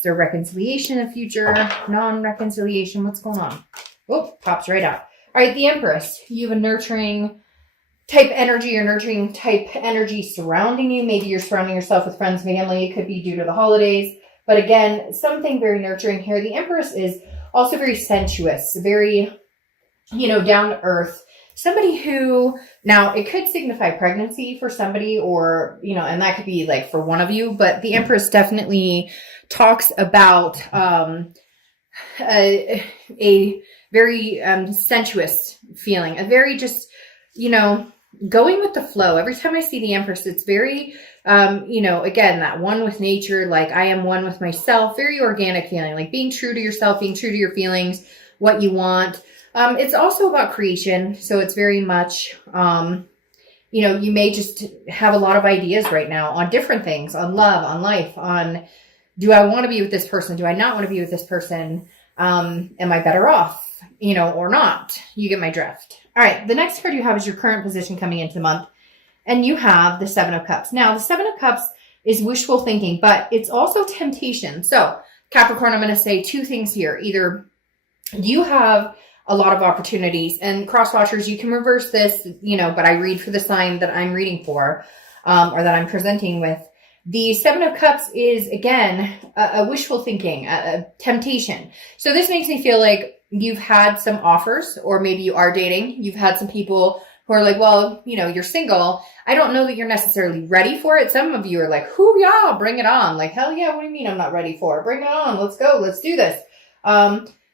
Is there reconciliation in the future? Non-reconciliation? What's going on? Oh, pops right out. All right, the Empress. You have a nurturing type energy or nurturing type energy surrounding you. Maybe you're surrounding yourself with friends, family. It could be due to the holidays. But again, something very nurturing here. The Empress is also very sensuous, very, down to earth. Somebody who, now it could signify pregnancy for somebody or, and that could be like for one of you, but the Empress definitely talks about a very sensuous feeling, a very just, going with the flow. Every time I see the Empress, it's very, again, that one with nature, like I am one with myself, very organic feeling, like being true to yourself, being true to your feelings, what you want. It's also about creation. So it's very much, you may just have a lot of ideas right now on different things, on love, on life, on do I want to be with this person? Do I not want to be with this person? Am I better off, or not? You get my drift. All right. The next card you have is your current position coming into the month. And you have the Seven of Cups. Now, the Seven of Cups is wishful thinking, but it's also temptation. So, Capricorn, I'm going to say two things here. Either you have a lot of opportunities, and cross watchers, you can reverse this, but I read for the sign that I'm reading for, or that I'm presenting with. The Seven of Cups is, again, a wishful thinking, a temptation. So this makes me feel like you've had some offers, or maybe you are dating. You've had some people who are like, well, you're single. I don't know that you're necessarily ready for it. Some of you are like, hoo yeah, bring it on. Like, hell yeah, what do you mean I'm not ready for it? Bring it on. Let's go. Let's do this.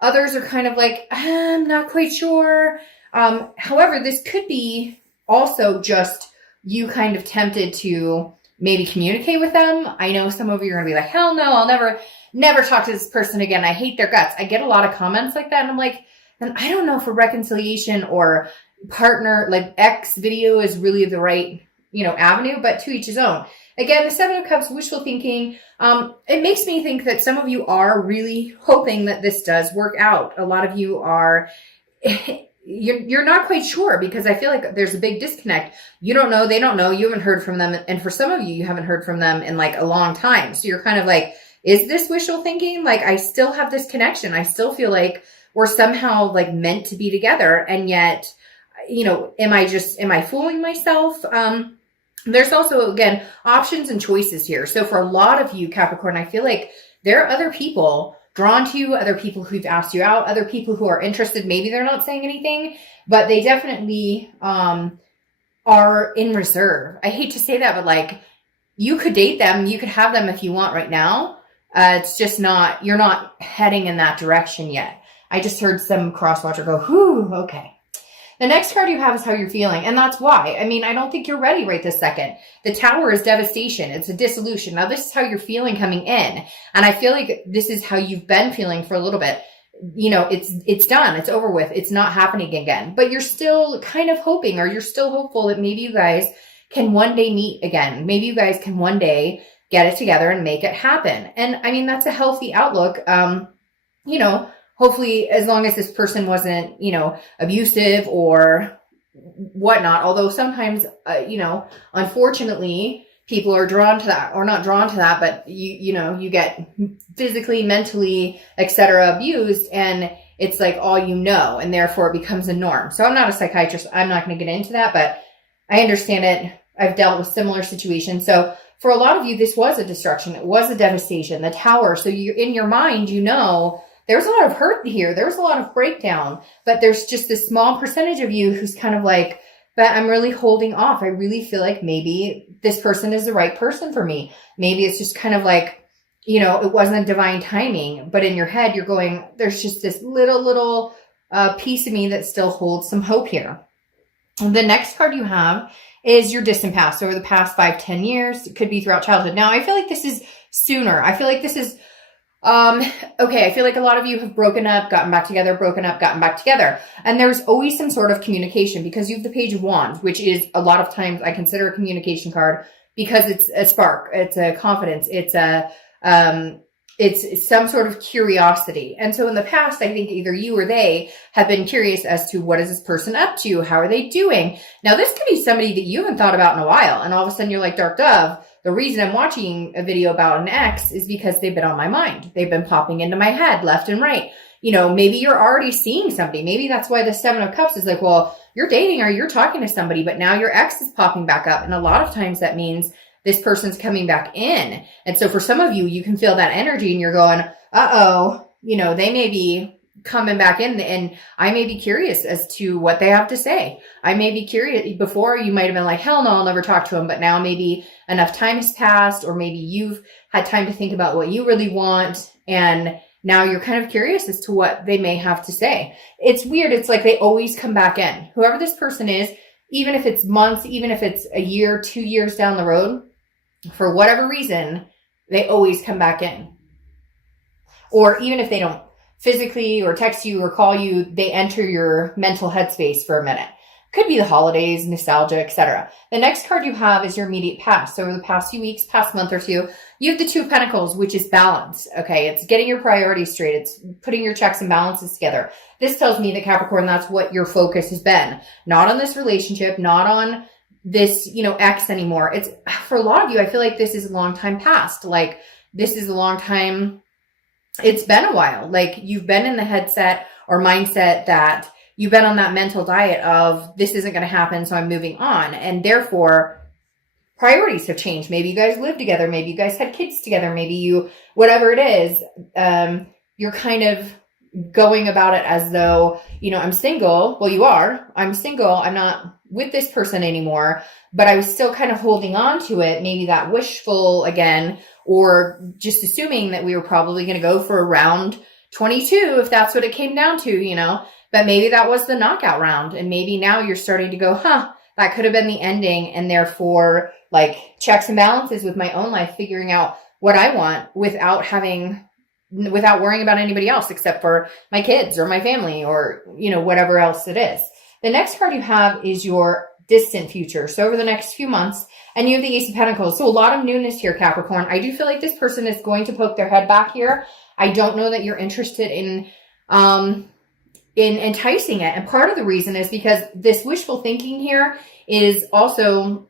Others are kind of like, I'm not quite sure. However, this could be also just you kind of tempted to maybe communicate with them. I know some of you are going to be like, hell no, I'll never talk to this person again. I hate their guts. I get a lot of comments like that. And I'm like, and I don't know if a reconciliation or partner, like ex video is really the right, avenue, but to each his own. Again, the Seven of Cups, wishful thinking. It makes me think that some of you are really hoping that this does work out. A lot of you are, you're not quite sure because I feel like there's a big disconnect. You don't know, they don't know, you haven't heard from them. And for some of you, you haven't heard from them in like a long time. So you're kind of like, is this wishful thinking? Like, I still have this connection. I still feel like we're somehow like meant to be together. And yet, am I fooling myself? There's also, again, options and choices here. So for a lot of you, Capricorn, I feel like there are other people drawn to you, other people who've asked you out, other people who are interested. Maybe they're not saying anything, but they definitely are in reserve. I hate to say that, but like you could date them. You could have them if you want right now. It's just not, you're not heading in that direction yet. I just heard some crosswatcher go, whew, okay. The next card you have is how you're feeling. And that's why. I mean, I don't think you're ready right this second. The Tower is devastation. It's a dissolution. Now, this is how you're feeling coming in. And I feel like this is how you've been feeling for a little bit. It's done. It's over with. It's not happening again. But you're still kind of hoping, or you're still hopeful that maybe you guys can one day meet again. Maybe you guys can one day get it together and make it happen. And I mean, that's a healthy outlook. Hopefully, as long as this person wasn't, abusive or whatnot, although sometimes, unfortunately, people are drawn to that, or not drawn to that, but you get physically, mentally, etc. abused, and it's like all and therefore it becomes a norm. So I'm not a psychiatrist. I'm not going to get into that, but I understand it. I've dealt with similar situations. So for a lot of you, this was a destruction. It was a devastation, the Tower. So you, in your mind, there's a lot of hurt here. There's a lot of breakdown, but there's just this small percentage of you who's kind of like, but I'm really holding off. I really feel like maybe this person is the right person for me. Maybe it's just kind of like, it wasn't divine timing, but in your head, you're going, there's just this little piece of me that still holds some hope here. The next card you have is your distant past, over the past 5-10 years. It could be throughout childhood. Now, I feel like this is sooner. I feel like this is okay. I feel like a lot of you have broken up, gotten back together, broken up, gotten back together. And there's always some sort of communication because you have the Page of Wands, which is a lot of times I consider a communication card because it's a spark. It's a confidence. It's a, it's some sort of curiosity. And so in the past, I think either you or they have been curious as to what is this person up to? How are they doing? Now, this could be somebody that you haven't thought about in a while. And all of a sudden you're like, Dark Dove, the reason I'm watching a video about an ex is because they've been on my mind. They've been popping into my head left and right. You know, maybe you're already seeing somebody. Maybe that's why the Seven of Cups is like, well, you're dating or you're talking to somebody, but now your ex is popping back up. And a lot of times that means this person's coming back in. And so for some of you, you can feel that energy and you're going, uh-oh, you know, they may be coming back in, and I may be curious as to what they have to say. I may be curious. Before you might have been like, hell no, I'll never talk to them. But now maybe enough time has passed, or maybe you've had time to think about what you really want. And now you're kind of curious as to what they may have to say. It's weird. It's like they always come back in. Whoever this person is, even if it's months, even if it's a year, 2 years down the road, for whatever reason, they always come back in. Or even if they don't physically or text you or call you, they enter your mental headspace for a minute. Could be the holidays, nostalgia, etc. The next card you have is your immediate past. So over the past few weeks, past month or two, you have the Two of Pentacles, which is balance. Okay, it's getting your priorities straight. It's putting your checks and balances together. This tells me that Capricorn, that's what your focus has been. Not on this relationship, not on this, you know, ex anymore. It's for a lot of you, I feel like this is a long time past. Like this is a long time. It's been a while. Like you've been in the headset or mindset that you've been on that mental diet of this isn't going to happen, so I'm moving on. And therefore priorities have changed. Maybe you guys live together. Maybe you guys had kids together. Maybe you, whatever it is, you're kind of going about it as though, you know, I'm single. Well, you are. I'm single. I'm not with this person anymore, but I was still kind of holding on to it. Maybe that wishful again, or just assuming that we were probably going to go for around 22, if that's what it came down to, you know, but maybe that was the knockout round. And maybe now you're starting to go, that could have been the ending. And therefore like checks and balances with my own life, figuring out what I want without worrying about anybody else except for my kids or my family or, you know, whatever else it is. The next card you have is your distant future. So over the next few months, and you have the Ace of Pentacles. So a lot of newness here, Capricorn. I do feel like this person is going to poke their head back here. I don't know that you're interested in enticing it. And part of the reason is because this wishful thinking here is also,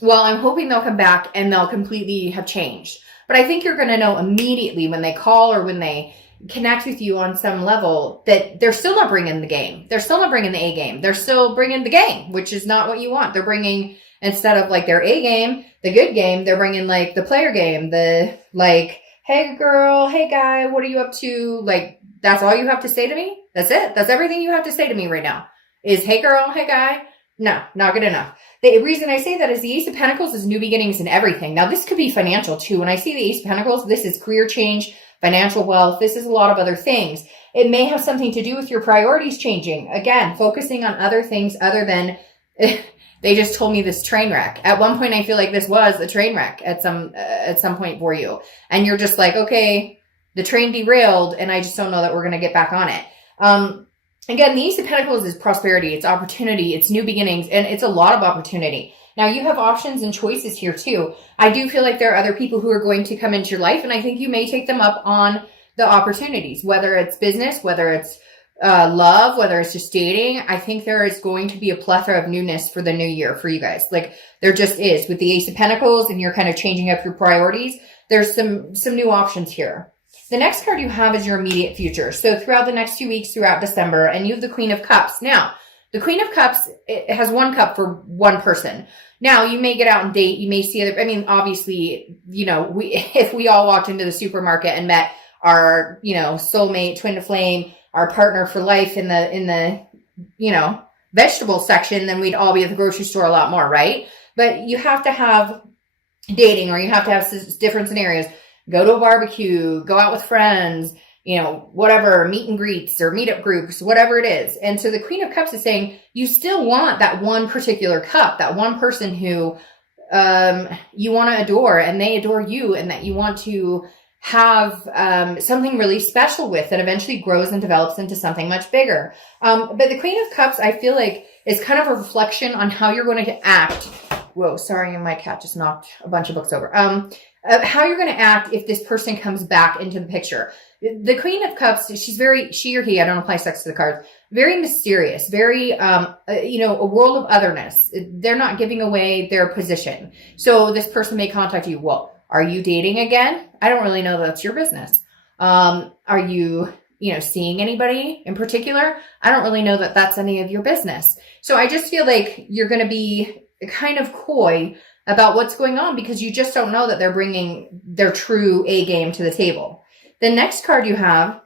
well, I'm hoping they'll come back and they'll completely have changed. But I think you're going to know immediately when they call or when they connect with you on some level that they're still not bringing the game. They're still not bringing the A game. They're still bringing the game, which is not what you want. They're bringing, instead of like their A game, the good game, they're bringing like the player game, the like, hey girl, hey guy, what are you up to? Like, that's all you have to say to me? That's it. That's everything you have to say to me right now is, hey girl, hey guy. No, not good enough. The reason I say that is the Ace of Pentacles is new beginnings in everything. Now, this could be financial too. When I see the Ace of Pentacles, this is career change, financial wealth. This is a lot of other things. It may have something to do with your priorities changing. Again, focusing on other things other than they just told me this train wreck. At one point, I feel like this was a train wreck at some point for you. And you're just like, okay, the train derailed and I just don't know that we're going to get back on it. Again, the Ace of Pentacles is prosperity, it's opportunity, it's new beginnings, and it's a lot of opportunity. Now, you have options and choices here, too. I do feel like there are other people who are going to come into your life, and I think you may take them up on the opportunities, whether it's business, whether it's love, whether it's just dating. I think there is going to be a plethora of newness for the new year for you guys. Like, there just is. With the Ace of Pentacles, and you're kind of changing up your priorities, there's some new options here. The next card you have is your immediate future. So throughout the next few weeks, throughout December, and you have the Queen of Cups. Now, the Queen of Cups, it has one cup for one person. Now, you may get out and date. You may see other, I mean, obviously, you know, if we all walked into the supermarket and met our, you know, soulmate, twin flame, our partner for life in the, you know, vegetable section, then we'd all be at the grocery store a lot more, right? But you have to have dating, or you have to have different scenarios. Go to a barbecue, go out with friends, you know, whatever, meet and greets or meetup groups, whatever it is. And so the Queen of Cups is saying you still want that one particular cup, that one person who you want to adore and they adore you, and that you want to have something really special with that eventually grows and develops into something much bigger. But the Queen of Cups, I feel like, is kind of a reflection on how you're going to act. Whoa, sorry, my cat just knocked a bunch of books over. How you're going to act if this person comes back into the picture. The Queen of Cups, she or he, I don't apply sex to the cards, very mysterious, very, a world of otherness. They're not giving away their position. So this person may contact you. Well, are you dating again? I don't really know. That's your business. Are you, seeing anybody in particular? I don't really know that that's any of your business. So I just feel like you're going to be kind of coy about what's going on because you just don't know that they're bringing their true A game to the table. The next card you have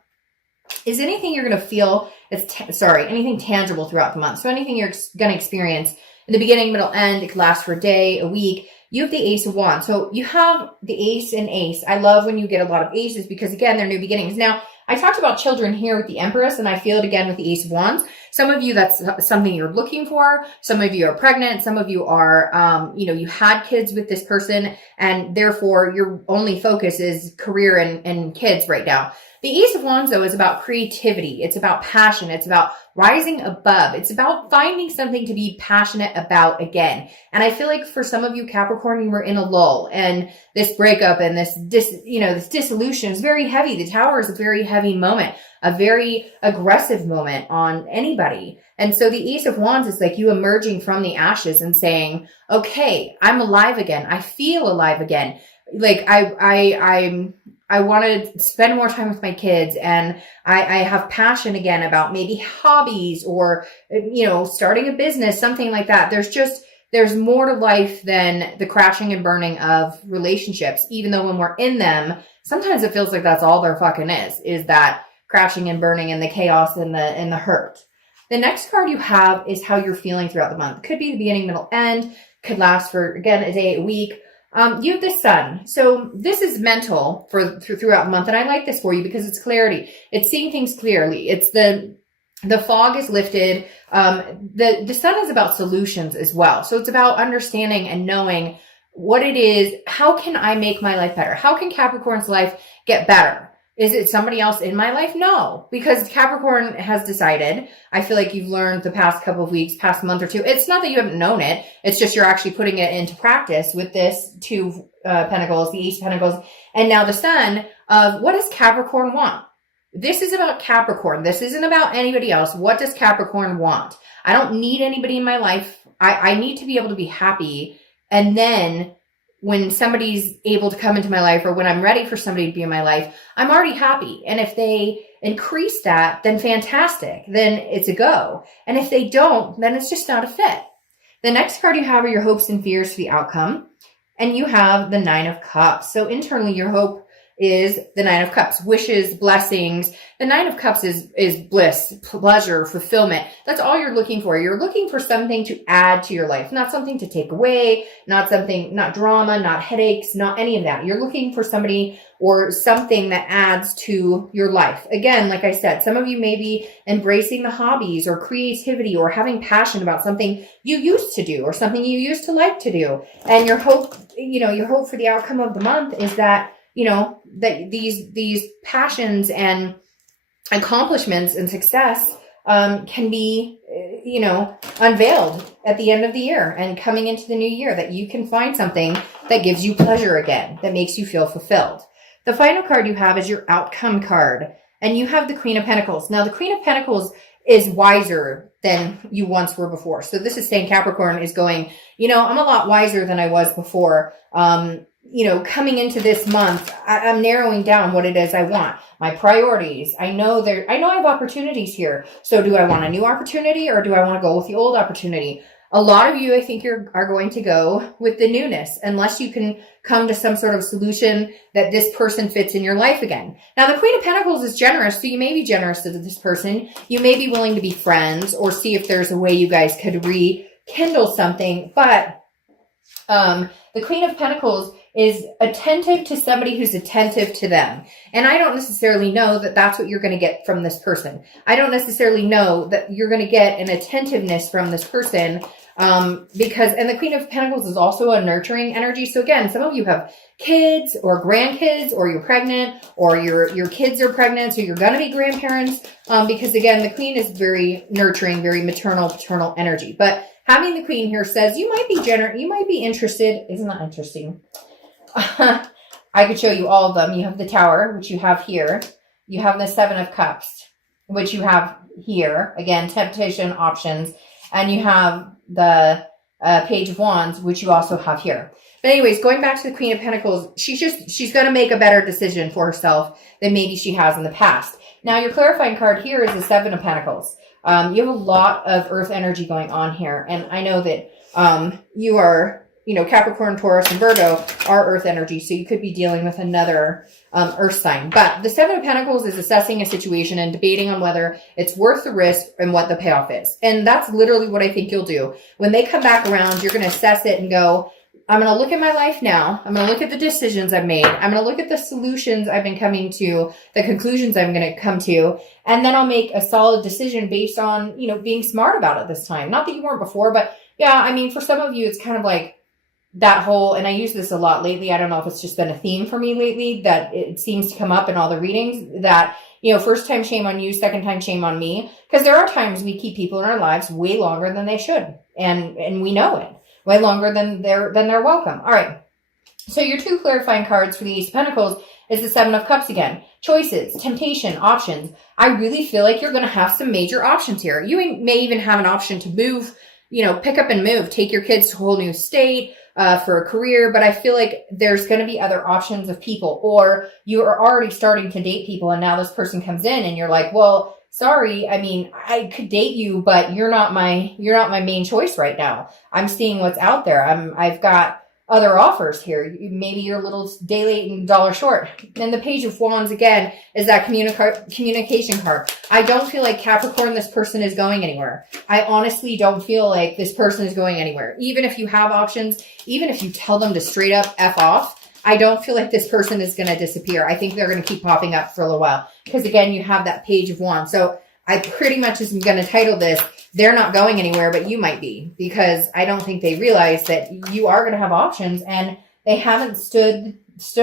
is anything you're going to feel, anything tangible throughout the month. So anything you're going to experience in the beginning, middle, end. It could last for a day, a week. You have the Ace of Wands. So you have the Ace and Ace. I love when you get a lot of Aces because, again, they're new beginnings. Now, I talked about children here with the Empress, and I feel it again with the Ace of Wands. Some of you, that's something you're looking for. Some of you are pregnant. Some of you are, you had kids with this person, and therefore your only focus is career and kids right now. The Ace of Wands, though, is about creativity. It's about passion. It's about rising above. It's about finding something to be passionate about again. And I feel like for some of you, Capricorn, you were in a lull, and this breakup and this dissolution is very heavy. The Tower is a very heavy moment, a very aggressive moment on anybody. And so the Ace of Wands is like you emerging from the ashes and saying, okay, I'm alive again. I feel alive again. Like I want to spend more time with my kids, and I have passion again about maybe hobbies or, starting a business, something like that. There's more to life than the crashing and burning of relationships, even though when we're in them, sometimes it feels like that's all there fucking is that crashing and burning and the chaos and the hurt. The next card you have is how you're feeling throughout the month. It could be the beginning, middle, end, could last for, again, a day, a week. You have the Sun. So this is mental throughout the month. And I like this for you because it's clarity. It's seeing things clearly. It's the fog is lifted. The Sun is about solutions as well. So it's about understanding and knowing what it is. How can I make my life better? How can Capricorn's life get better? Is it somebody else in my life? No, because Capricorn has decided. I feel like you've learned the past couple of weeks, past month or two. It's not that you haven't known it. It's just you're actually putting it into practice with this Two Pentacles, the Ace of Pentacles, and now the Sun of what does Capricorn want? This is about Capricorn. This isn't about anybody else. What does Capricorn want? I don't need anybody in my life. I need to be able to be happy. And then when somebody's able to come into my life or when I'm ready for somebody to be in my life, I'm already happy. And if they increase that, then fantastic. Then it's a go. And if they don't, then it's just not a fit. The next card you have are your hopes and fears for the outcome. And you have the Nine of Cups. So internally, your hope is the Nine of Cups, wishes, blessings. The Nine of Cups is bliss, pleasure, fulfillment. That's all you're looking for. You're looking for something to add to your life, not something to take away, not drama, not headaches, not any of that. You're looking for somebody or something that adds to your life. Again, like I said, some of you may be embracing the hobbies or creativity or having passion about something you used to do or something you used to like to do. And your hope for the outcome of the month is that that these passions and accomplishments and success can be, unveiled at the end of the year and coming into the new year, that you can find something that gives you pleasure again, that makes you feel fulfilled. The final card you have is your outcome card, and you have the Queen of Pentacles. Now, the Queen of Pentacles is wiser than you once were before. So this is saying Capricorn is going, I'm a lot wiser than I was before. Coming into this month, I'm narrowing down what it is I want, my priorities. I know I have opportunities here. So do I want a new opportunity or do I want to go with the old opportunity? A lot of you, I think, are going to go with the newness unless you can come to some sort of solution that this person fits in your life again. Now, the Queen of Pentacles is generous, so you may be generous to this person. You may be willing to be friends or see if there's a way you guys could rekindle something. But the Queen of Pentacles is attentive to somebody who's attentive to them. And I don't necessarily know that that's what you're going to get from this person. I don't necessarily know that you're going to get an attentiveness from this person Because, and the Queen of Pentacles is also a nurturing energy. So again, some of you have kids or grandkids, or you're pregnant, or your kids are pregnant, so you're going to be grandparents. Because again, the Queen is very nurturing, very maternal, paternal energy. But having the Queen here says you might be interested. Isn't that interesting? I could show you all of them. You have the Tower, which you have here. You have the Seven of Cups, which you have here. Again, temptation, options. And you have the Page of Wands, which you also have here. But anyways, going back to the Queen of Pentacles, she's going to make a better decision for herself than maybe she has in the past. Now, your clarifying card here is the Seven of Pentacles. You have a lot of earth energy going on here. And I know that you are, Capricorn, Taurus, and Virgo are earth energy. So you could be dealing with another earth sign. But the Seven of Pentacles is assessing a situation and debating on whether it's worth the risk and what the payoff is. And that's literally what I think you'll do. When they come back around, you're going to assess it and go, I'm going to look at my life now. I'm going to look at the decisions I've made. I'm going to look at the solutions I've been coming to, the conclusions I'm going to come to, and then I'll make a solid decision based on, being smart about it this time. Not that you weren't before, but yeah, I mean, for some of you, it's kind of like that whole, and I use this a lot lately. I don't know if it's just been a theme for me lately that it seems to come up in all the readings that, first time shame on you, second time shame on me. Because there are times we keep people in our lives way longer than they should. And we know it. Way longer than they're welcome. All right. So your two clarifying cards for the Ace of Pentacles is the Seven of Cups again. Choices, temptation, options. I really feel like you're going to have some major options here. You may even have an option to move, pick up and move, take your kids to a whole new state for a career. But I feel like there's going to be other options of people, or you are already starting to date people and now this person comes in and you're like, well, sorry, I mean, I could date you, but you're not my main choice right now. I'm seeing what's out there. I've got other offers here. Maybe you're a little day late and dollar short. And the Page of Wands, again, is that communication card. I don't feel like, Capricorn, this person is going anywhere. I honestly don't feel like this person is going anywhere. Even if you have options, even if you tell them to straight up F off, I don't feel like this person is going to disappear. I think they're going to keep popping up for a little while. Because again, you have that Page of Wands. So I pretty much is going to title this, they're not going anywhere, but you might be. Because I don't think they realize that you are going to have options and they haven't stood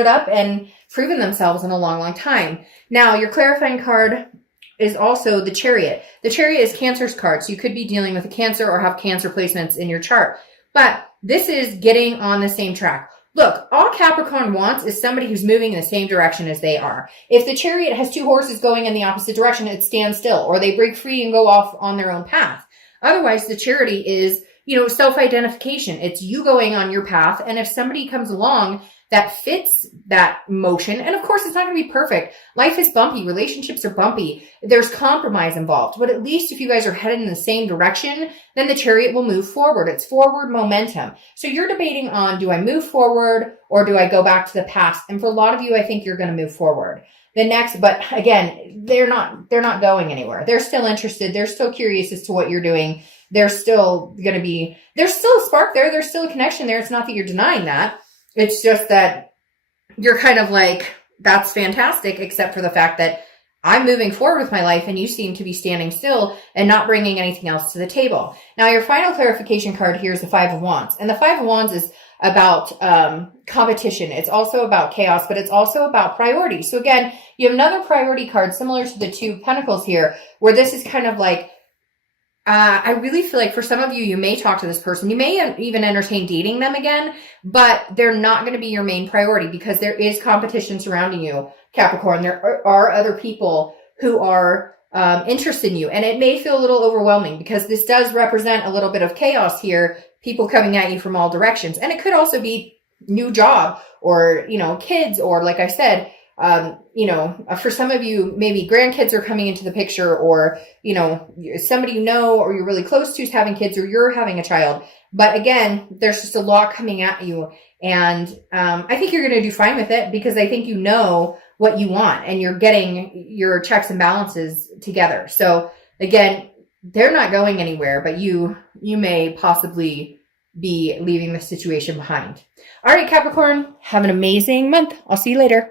up and proven themselves in a long, long time. Now, your clarifying card is also the Chariot. The Chariot is Cancer's card. So you could be dealing with a Cancer or have Cancer placements in your chart. But this is getting on the same track. Look, all Capricorn wants is somebody who's moving in the same direction as they are. If the Chariot has two horses going in the opposite direction, it stands still, or they break free and go off on their own path. Otherwise, the Chariot is, self-identification. It's you going on your path. And if somebody comes along that fits that motion, and of course, it's not going to be perfect. Life is bumpy. Relationships are bumpy. There's compromise involved. But at least if you guys are headed in the same direction, then the Chariot will move forward. It's forward momentum. So you're debating on, do I move forward or do I go back to the past? And for a lot of you, I think you're going to move forward. But again, they're not going anywhere. They're still interested. They're still curious as to what you're doing. There's still a spark there. There's still a connection there. It's not that you're denying that. It's just that you're kind of like, that's fantastic, except for the fact that I'm moving forward with my life and you seem to be standing still and not bringing anything else to the table. Now, your final clarification card here is the Five of Wands. And the Five of Wands is about competition. It's also about chaos, but it's also about priority. So again, you have another priority card similar to the Two of Pentacles here, where this is kind of like, I really feel like for some of you, you may talk to this person. You may even entertain dating them again, but they're not going to be your main priority because there is competition surrounding you, Capricorn. There are other people who are interested in you, and it may feel a little overwhelming because this does represent a little bit of chaos here, people coming at you from all directions. And it could also be new job or, kids, or like I said, for some of you, maybe grandkids are coming into the picture, or, somebody or you're really close to is having kids, or you're having a child. But again, there's just a lot coming at you. And I think you're going to do fine with it because I think you know what you want and you're getting your checks and balances together. So again, they're not going anywhere, but you may possibly be leaving the situation behind. All right, Capricorn, have an amazing month. I'll see you later.